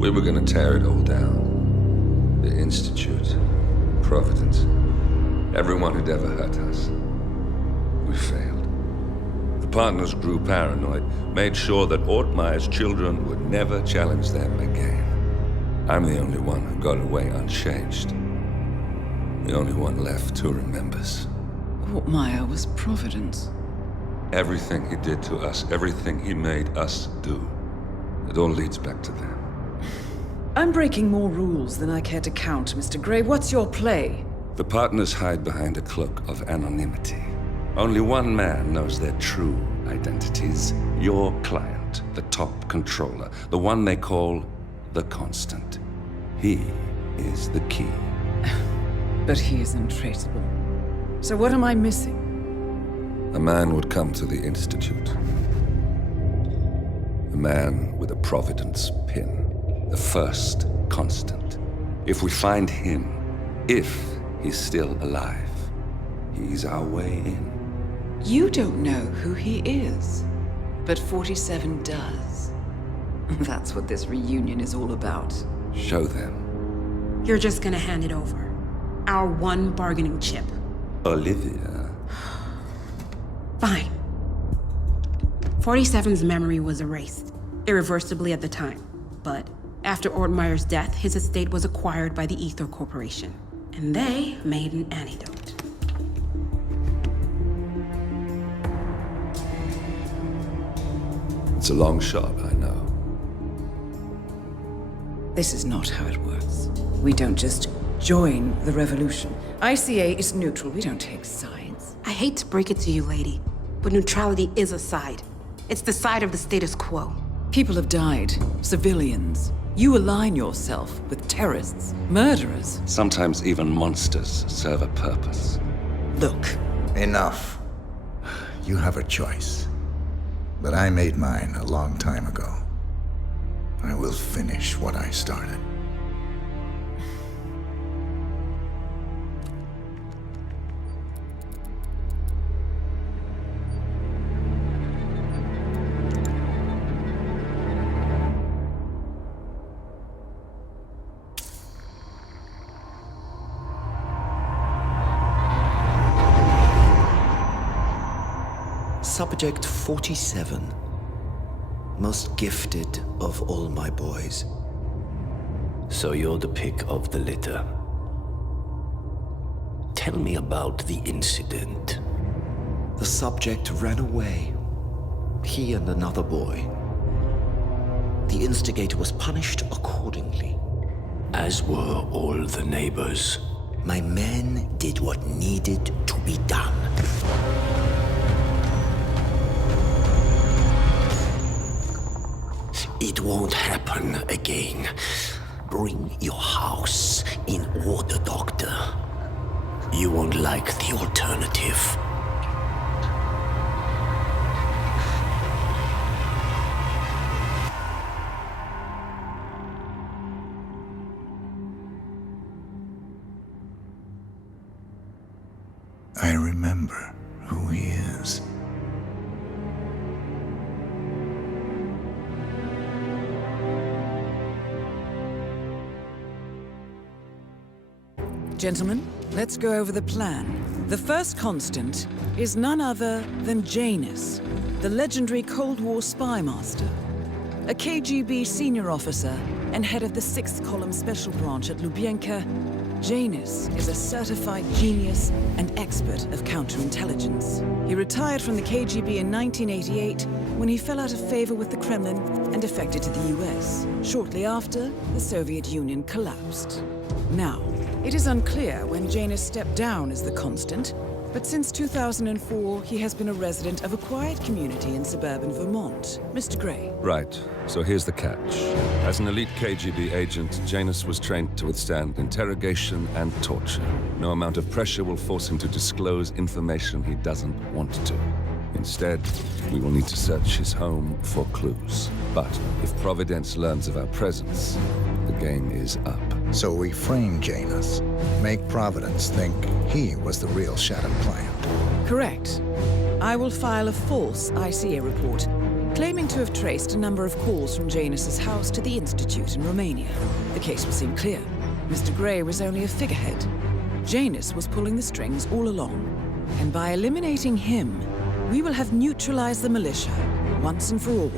We were gonna tear it all down. The Institute, Providence, everyone who'd ever hurt us. We failed. The partners grew paranoid, made sure that Ortmeyer's children would never challenge them again. I'm the only one who got away unchanged. The only one left who remembers. Ortmeyer was Providence. Everything he did to us, everything he made us do, it all leads back to them. I'm breaking more rules than I care to count, Mr. Grey. What's your play? The partners hide behind a cloak of anonymity. Only one man knows their true identities. Your client, the top controller, the one they call the Constant. He is the key. But he is untraceable. So what am I missing? A man would come to the Institute. A man with a Providence pin. The first Constant. If we find him, if he's still alive, he's our way in. You don't know who he is, but 47 does. That's what this reunion is all about. Show them. You're just gonna hand it over. Our one bargaining chip. Olivia. Fine. 47's memory was erased, irreversibly at the time. But after Ortmeyer's death, his estate was acquired by the Ether Corporation. And they made an antidote. It's a long shot, I know. This is not how it works. We don't just join the revolution. ICA is neutral. We don't take sides. I hate to break it to you, lady, but neutrality is a side. It's the side of the status quo. People have died. Civilians. You align yourself with terrorists, murderers. Sometimes even monsters serve a purpose. Look. Enough. You have a choice. But I made mine a long time ago. I will finish what I started. Subject 47. Most gifted of all my boys. So you're the pick of the litter. Tell me about the incident. The subject ran away. He and another boy. The instigator was punished accordingly. As were all the neighbors. My men did what needed to be done. It won't happen again. Bring your house in order, Doctor. You won't like the alternative. I remember who he is. Gentlemen, let's go over the plan. The first Constant is none other than Janus, the legendary Cold War spy master, a KGB senior officer and head of the 6th Column Special Branch at Lubyanka. Janus is a certified genius and expert of counterintelligence. He retired from the KGB in 1988 when he fell out of favor with the Kremlin and defected to the US. Shortly after, the Soviet Union collapsed. Now, it is unclear when Janus stepped down as the Constant, but since 2004, he has been a resident of a quiet community in suburban Vermont. Mr. Grey. Right, so here's the catch. As an elite KGB agent, Janus was trained to withstand interrogation and torture. No amount of pressure will force him to disclose information he doesn't want to. Instead, we will need to search his home for clues. But if Providence learns of our presence, the game is up. So we frame Janus, make Providence think he was the real Shattered client. Correct. I will file a false ICA report, claiming to have traced a number of calls from Janus's house to the Institute in Romania. The case will seem clear. Mr. Gray was only a figurehead. Janus was pulling the strings all along. And by eliminating him, we will have neutralized the militia, once and for all.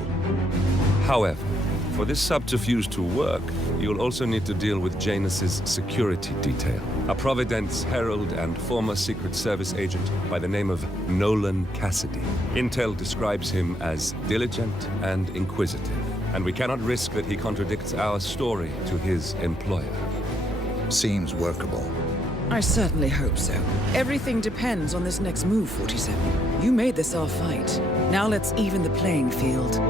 However, for this subterfuge to work, you'll also need to deal with Janus's security detail. A Providence herald and former Secret Service agent by the name of Nolan Cassidy. Intel describes him as diligent and inquisitive, and we cannot risk that he contradicts our story to his employer. Seems workable. I certainly hope so. Everything depends on this next move, 47. You made this our fight. Now let's even the playing field.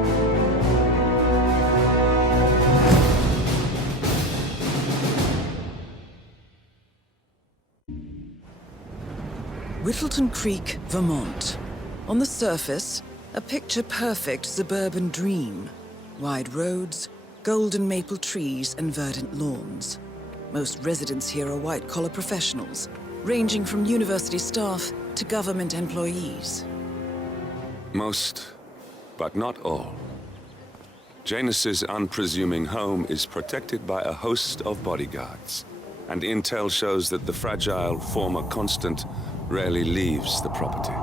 Whittleton Creek, Vermont. On the surface, a picture-perfect suburban dream. Wide roads, golden maple trees, and verdant lawns. Most residents here are white-collar professionals, ranging from university staff to government employees. Most, but not all. Janus's unpresuming home is protected by a host of bodyguards, and intel shows that the fragile former Constant rarely leaves the property.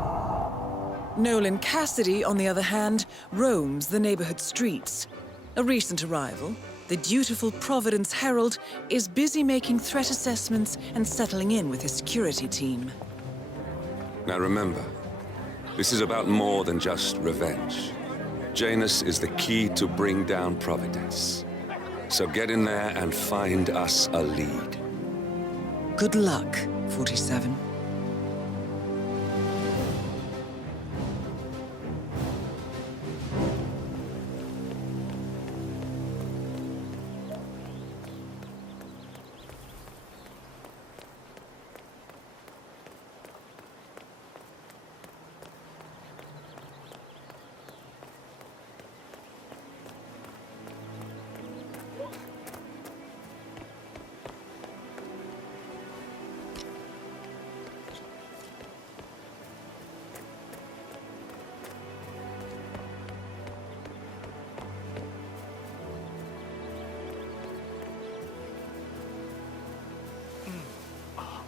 Nolan Cassidy, on the other hand, roams the neighborhood streets. A recent arrival, the dutiful Providence Herald is busy making threat assessments and settling in with his security team. Now remember, this is about more than just revenge. Janus is the key to bring down Providence. So get in there and find us a lead. Good luck, 47.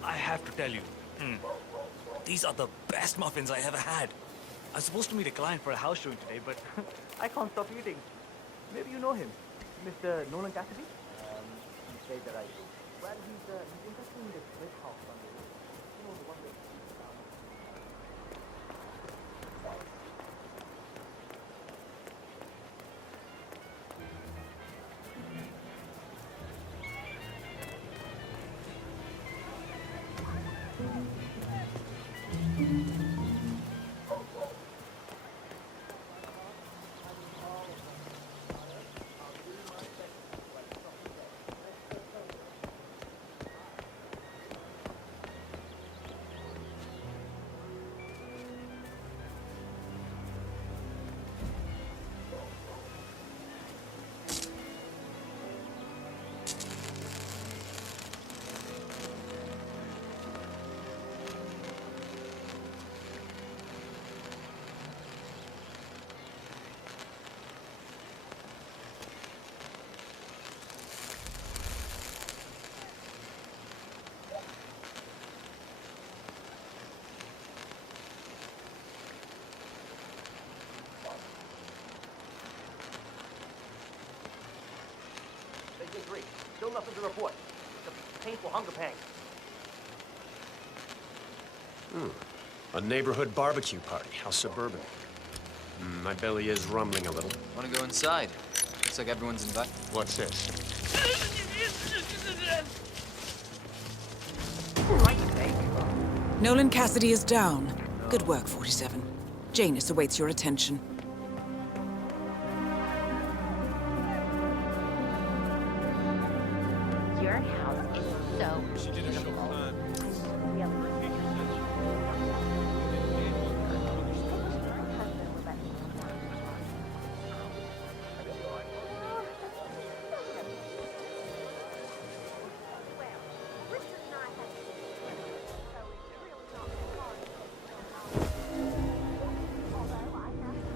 I have to tell you, these are the best muffins I ever had. I was supposed to meet a client for a house showing today, but I can't stop eating. Maybe you know him, Mr. Nolan Cassidy? He said that I do. Well, he's interested in this brick house on the road. You know, the one that... Agree. Still nothing to report. It's a painful hunger pang. A neighborhood barbecue party. How suburban. My belly is rumbling a little. Want to go inside? Looks like everyone's invited. What's this? Nolan Cassidy is down. Good work, 47. Janus awaits your attention. Your house is so beautiful.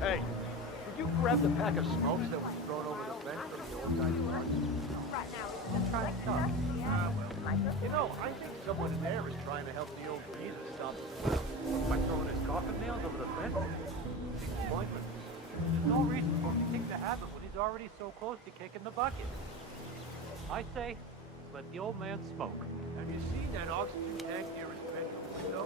Hey, could you grab the pack of smokes that was thrown over the fence from the old guy's party? You know, I think someone in there is trying to help the old geezer stop by throwing his coffin nails over the fence. Seems pointless. There's no reason for him to kick the habit when he's already so close to kicking the bucket. I say, let the old man smoke. Have you seen that oxygen tank near his bedroom window?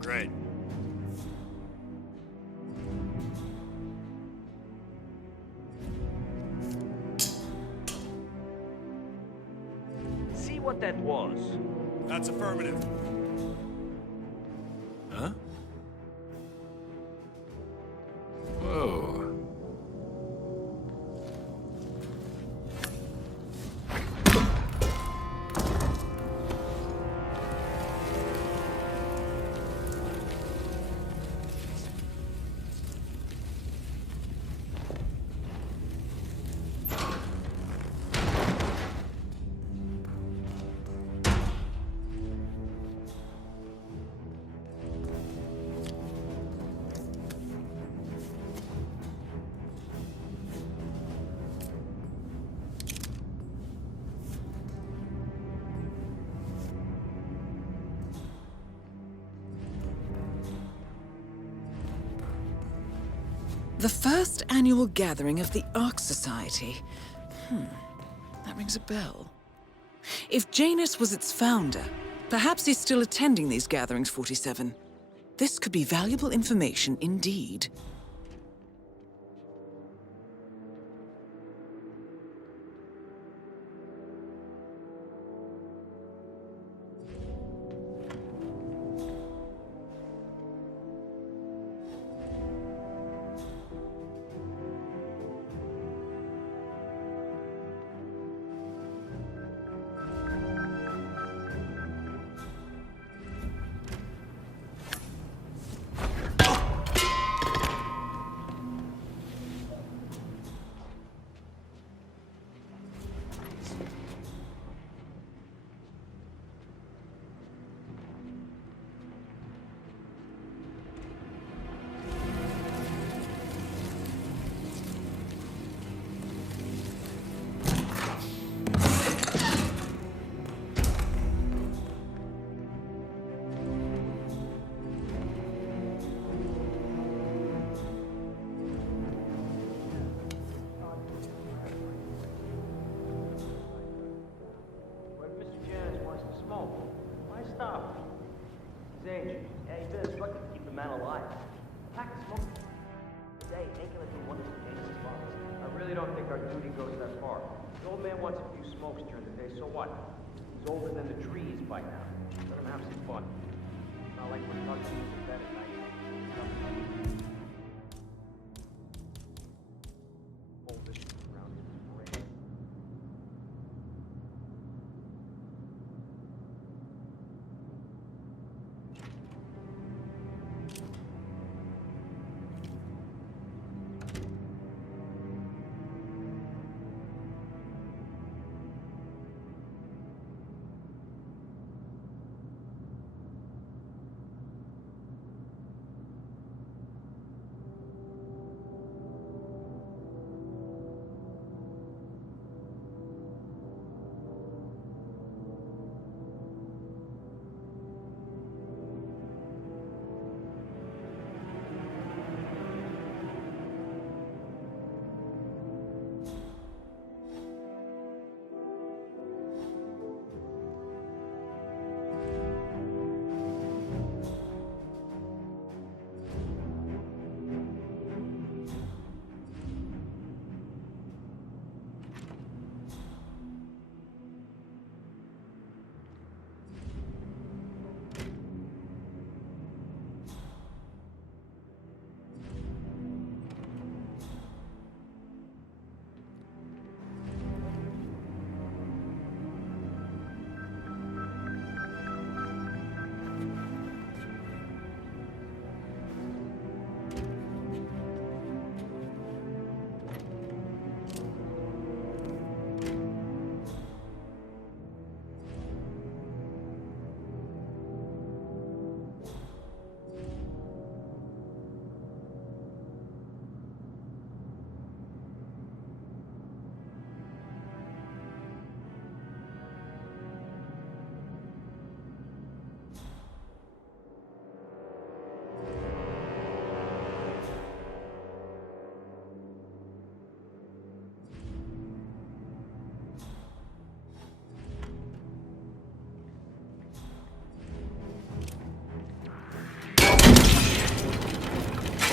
Great. See what that was? That's affirmative. Huh? Whoa. The first annual gathering of the Ark Society. That rings a bell. If Janus was its founder, perhaps he's still attending these gatherings, 47. This could be valuable information indeed. old man wants a few smokes during the day, so what? He's older than the trees by now. Let him have some fun. Not like we're tugging him to bed at night. Oldest around his brain.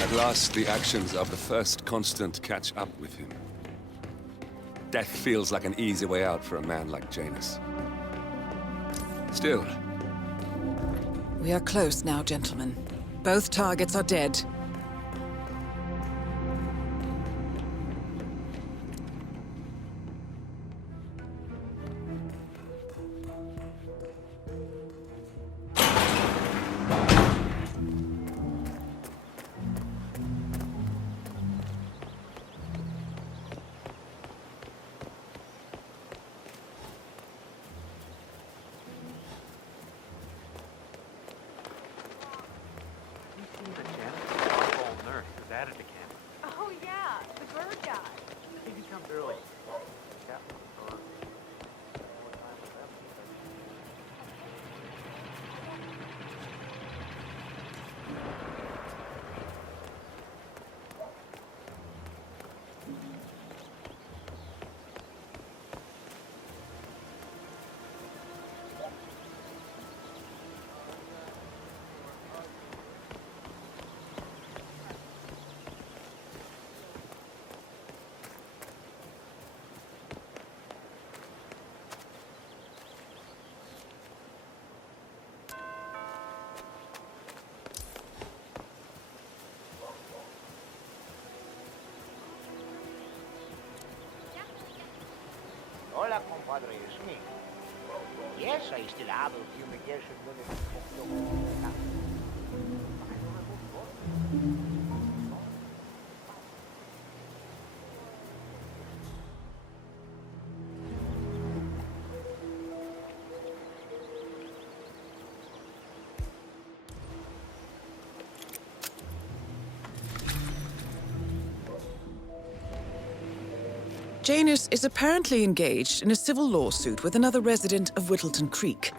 At last, the actions of the first constant catch up with him. Death feels like an easy way out for a man like Janus. Still, We are close now, gentlemen. Both targets are dead. Oh yeah, the bird guy. He comes early. Hola, compadre, it's me. Yes, I still have a fumigation unit. Janus is apparently engaged in a civil lawsuit with another resident of Whittleton Creek.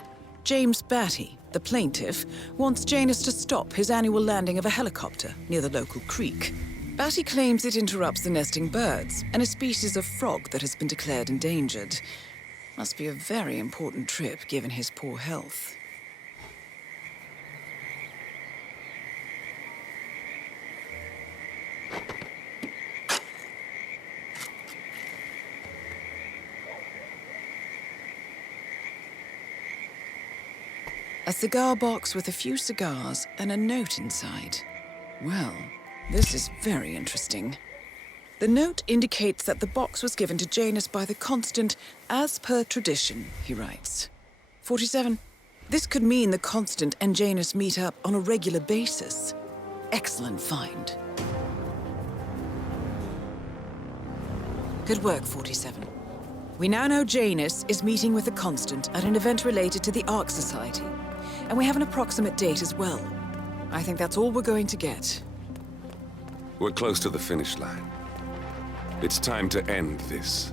James Batty, the plaintiff, wants Janus to stop his annual landing of a helicopter near the local creek. Batty claims it interrupts the nesting birds and a species of frog that has been declared endangered. Must be a very important trip given his poor health. A cigar box with a few cigars and a note inside. Well, this is very interesting. The note indicates that the box was given to Janus by the Constant as per tradition, he writes. 47. This could mean the Constant and Janus meet up on a regular basis. Excellent find. Good work, 47. We now know Janus is meeting with the Constant at an event related to the Ark Society. And we have an approximate date as well. I think that's all we're going to get. We're close to the finish line. It's time to end this.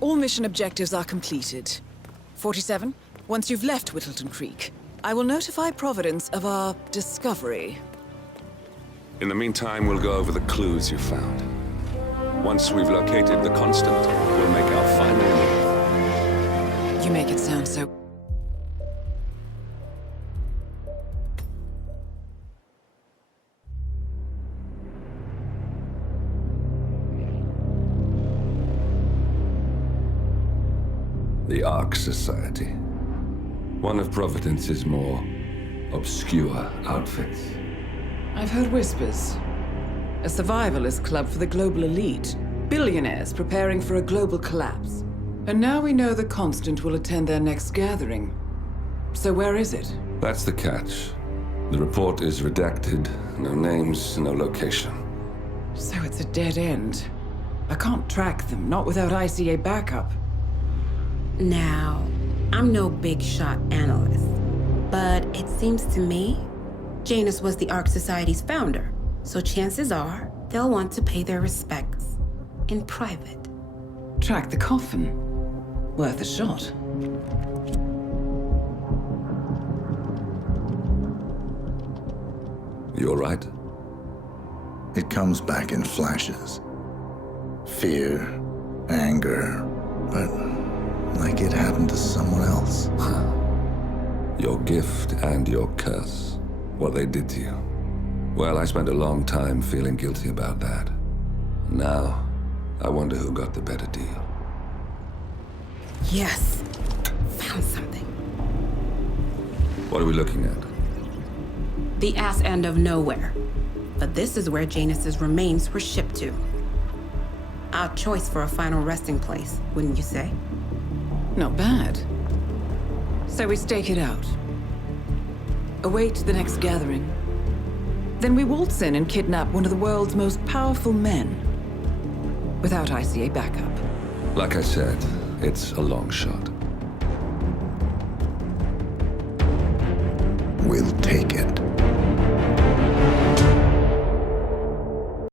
All mission objectives are completed. 47, once you've left Whittleton Creek, I will notify Providence of our discovery. In the meantime, we'll go over the clues you found. Once we've located the Constant, we'll make our final move. You make it sound so... The Ark Society. One of Providence's more obscure outfits. I've heard whispers. A survivalist club for the global elite. Billionaires preparing for a global collapse. And now we know the Constant will attend their next gathering. So where is it? That's the catch. The report is redacted. No names, no location. So it's a dead end. I can't track them, not without ICA backup. Now, I'm no big shot analyst, but it seems to me Janus was the Ark Society's founder, so chances are they'll want to pay their respects in private. Track the coffin. Worth a shot. You all right? It comes back in flashes. Fear, anger, but like it happened to someone else. Your gift and your curse. What they did to you. Well, I spent a long time feeling guilty about that. Now, I wonder who got the better deal. Yes, found something. What are we looking at? The ass end of nowhere. But this is where Janus's remains were shipped to. Odd choice for a final resting place, wouldn't you say? Not bad. So we stake it out. Await the next gathering. Then we waltz in and kidnap one of the world's most powerful men. Without ICA backup. Like I said, it's a long shot. We'll take it.